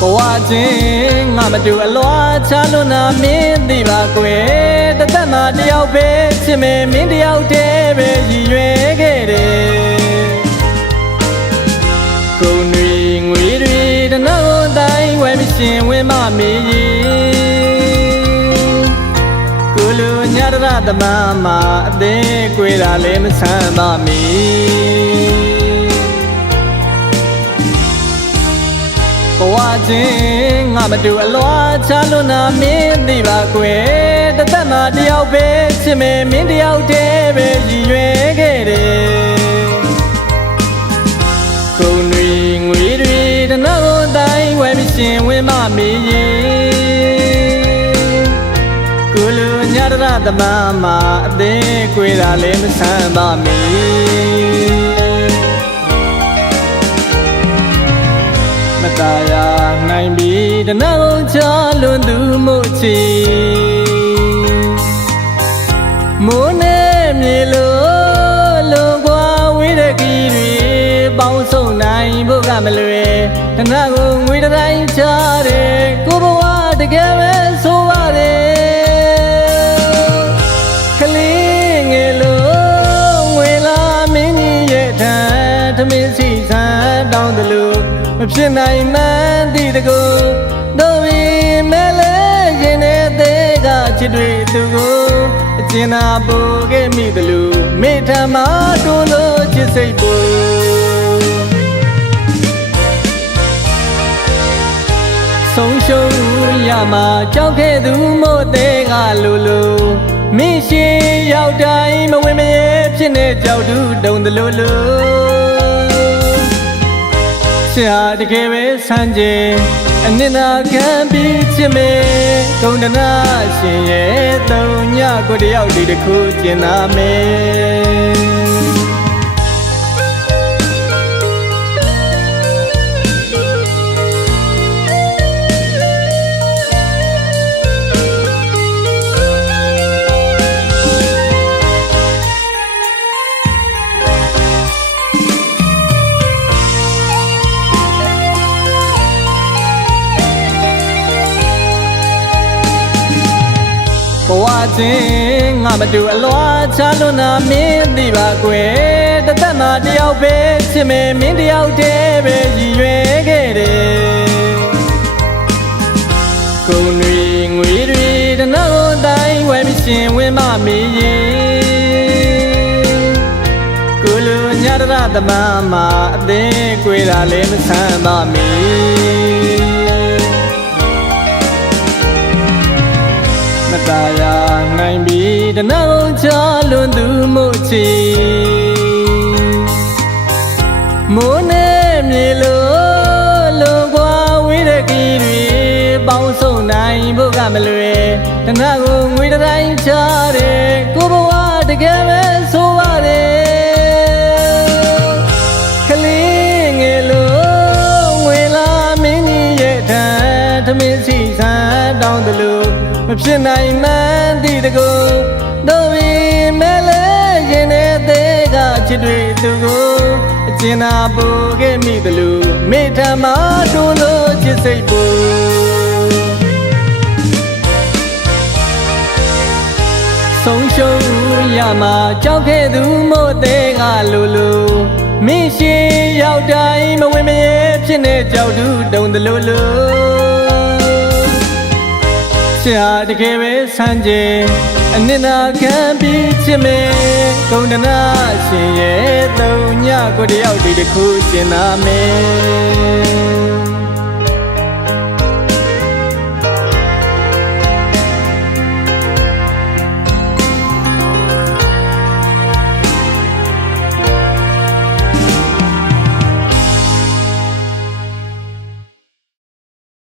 ဘဝချင်းငါမတူအလွားချလွန်နာမင်းသိပါကွယ်တသက်မှာတယောက်ပဲချစ်မယ်မင်းတယောက်တည်းပဲရည်ရွယ်ခဲ့တယ်ကိုယ်တွေငွေတွေတနာကိုတိုင်းဝဲမရှင်ဝင်းမမေးကိုလူညရတမမှာအသေးကွေတာလည်းမဆန်းပါမီဘဝချင်းငါမတူအလွားချလွန်နာမင်းသိပါကွယ်တသက်မှာတယောက်ပဲချစ်မယ်မင်းတယောက်တည်းပဲရည်ရွယ်ခဲ့တယ်ကိုယ်တွေငွေတွေတနာကိုတိုင်းဝဲမရှင်ဝင်းမမေးကိုလူညရတမမှာအသေးကွေတာလည်းမဆန်းပါမီမတရားနိုင်ပြီတနာကိုချလွန်သူမို့ချီမိုးနဲ့မြေလိုလိုကွာဝေးတဲ့ခီးတွေပေါင်းစုံနိုင်ဖို့ကမလွယ်တနာကိုငွေတိုင်းချတယ်ကိုဘဝတကယ်ပဲဆိုပါတယ်ကလေးငယ်လိုငွေလာမင်းကြီးရဲ့ထံသမင်းစီဆန်းတောင်းတယ်လို့မဖြစ်နိုင်မှန်းသိတကူတို့ပြီမဲလဲရင်တဲ့သေးကချစ်တွေသူကိုအကျဉ်းသာပို့ခဲ့မိတယ်လို့မိထမတို့လို့ချစ်စိတ်ပို့ဆုံးရှုံးရမှာကြောက်ခဲ့သူမို့သေးကလိုမိရှိရောက်တိုင်းမဝင်မရဲဖြစ်နေကြောက်သူတုံတယ်လို့ရှာတကယ်ပဲဆန်းကျင်အနစ်နာခံပြီးချစ်မေဂုဏနာရှင်ရဲ့သုံးညကိုတယောက်ဒီတစ်ခုကျင်လာမယ်ဘဝချင်းငါမတူအလွားချလွန်နာမင်းသိပါကွယ်တသက်မှာတယောက်ပဲချစ်မယ်မင်းတယောက်တည်းပဲရည်ရွယ်ခဲ့တယ်ကိုယ်တွေငွေတွေတနာကိုတိုင်းဝဲမရှင်ဝင်းမမေးကိုလူညရတမမှာအသေးကွေတာလည်းမဆန်းပါမီမတရားနိုင်ပြီတနာကိုချလွန်သူမို့ချီမိုးနဲ့မြေလိုကွာဝေးတဲ့ခီးတွေပေါင်းစုံနိုင်ဖို့ကမလွယ်တနာကိုငွေတိုင်းချတယ်ကိုဘဝတကယ်ပဲဆိုပါတယ်ကလေးငယ်လိုငွေလာမင်းကြီးရဲ့ထံသမင်းစီဆန်းတောင်းတယ်လို့မဖြစ်နိုင်မှန်းသိတကူတို့ပြီမဲလဲရင်တဲ့သေးကချစ်တွေသူကိုအကျဉ်းသာပို့ခဲ့မိတယ်လို့မိထမတို့လို့ချစ်စိတ်ပို့ဆုံးရှုံးရမှာကြောက်ခဲ့သူမို့သေးကလိုမိရှိရောက်တိုင်းမဝင်မရဲဖြစ်နေကြောက်သူတုံတယ်လို့ရှာတကယ်ပဲဆန်းကျင်အနစ်နာခံပြီးချစ်မယ်ဂုဏနာရှင်ရဲ့သုံးညကိုတယောက်ဒီတစ်ခုကျင်လာမယ်